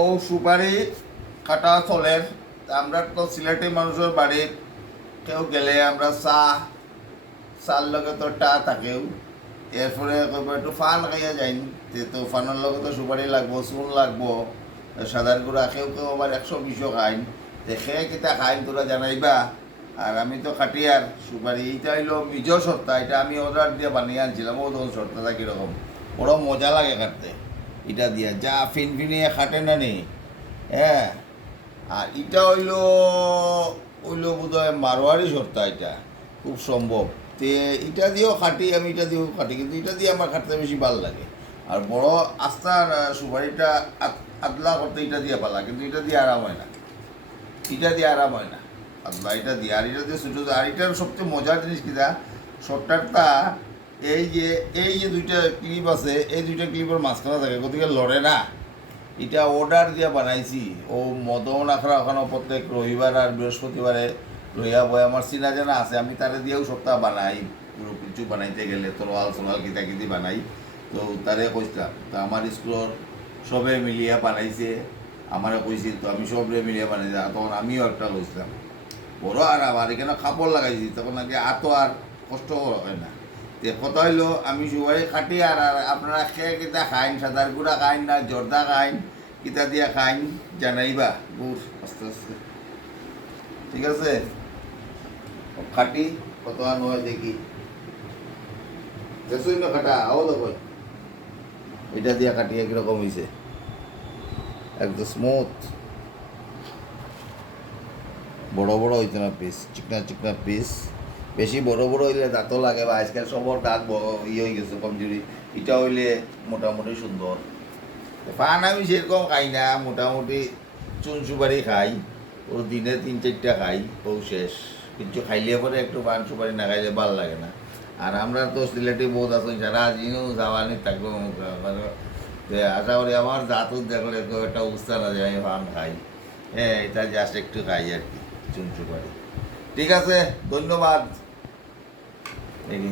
ও সুপারি কাটা চলের আমরা তো সিলেটি মানুষের বাড়ির কেউ গেলে আমরা চা, চার লগে তো টা থাকেও। এরপরে একটু ফান খাইয়া যাইন। তে ফানের লগে তো সুপারি লাগবো, চুন লাগবো। সাদার গুঁড়া কেউ কেউ আবার একশো বিশও খাইন। দেখে কিতা খাইন তোরা জানাইবা। আর আমি তো খাটিয়ার। সুপারি এইটা হইল মিজ সত্তা। এটা আমি অর্ডার দিয়ে বানিয়ে আনছিলাম। ও তখন সত্তাটা কীরকম বড় মজা লাগে কাটতে এটা দিয়া যা ফিন ফিনিয়ে খাটে না নি? হ্যাঁ? আর এটা হইল হইল বোধ হয় মারোয়ারি সত্তা এটা খুব সম্ভব। তে এটা দিয়েও খাটি আমি এটা দিয়েও খাটি কিন্তু এটা দিয়ে আমার খাটতে বেশি ভালো লাগে। আর বড় আস্তার আহ, সুপারিটা আদলা করতে এটা দিয়ে পালা কিন্তু এটা দিয়ে আরাম হয় না। এটা দিয়ে আরাম হয় না। আদলা এটা দিয়ে আর এটা দিয়ে ছোটো আর এটার সবচেয়ে মজার জিনিস কিনা শর্টকাটটা এই যে এই যে দুইটা ক্লিপ আছে, এই দুইটা ক্লিপের মাঝখানে থাকে, গতিকে লড়ে না। এটা অর্ডার দিয়ে বানাইছি। ও মদন আখড়া ওখানে প্রত্যেক রবিবার আর বৃহস্পতিবারে লইয়া বই আমার চিনা জানা আছে, আমি তারে দিয়েও সপ্তাহ বানাই পুরো কিছু বানাইতে গেলে তরোয়াল সরোয়াল কিতা কিতি বানাই। তো তারে কইছিলাম তো আমার স্কুলের সবে মিলিয়া বানাইছে। আমারে কইছিল তো আমি সবরে মিলিয়া বানাইছি। তখন আমিও একটা কইছিলাম বড় আর আমার এখানে কাপড় লাগাইছি, তখন নাকি আত আর কষ্ট হয় না। কথা হইল আমি সবাই খাটি আর আর আপনারা খেয়ে কিতা খাইন সাদার গুঁড়া খাইন না জর্দা খাইন কিতা দিয়া খাইন, জানাইবা, গুড়, আস্তে আস্তে। ঠিক আছে? খাটি কত আন হয় দেখি। দেখছই না খাটা আও দেখো এটা দিয়া কাটিয়ে কীরকম হয়েছে একদম স্মুথ বড় বড় হইতে না পিস চিকনা চিকনা পিস বেশি বড় বড় হইলে দাঁতও লাগে, বা আজকাল সবর দাঁত ইয়ে হয়ে গেছে কমজুরি। এটা হইলে মোটামুটি সুন্দর। পান আমি সেরকম খাই না, মোটামুটি চুন সুপারি খাই। ও দিনে তিন চারটা খাই ও শেষ। কিন্তু খাইলে পরে একটু পান সুপারি না খাইলে ভালো লাগে না। আর আমরা তো সিলেটি বহুত আছো যারা আজিও যাওয়ানি থাকব আশা করি আমার দাঁতও দেখলে কেউ একটা উৎসাহ যে আমি পান খাই। হ্যাঁ এটা জাস্ট একটু খাই আর কি চুন সুপারি ঠিক আছে, ধন্যবাদ। দেখি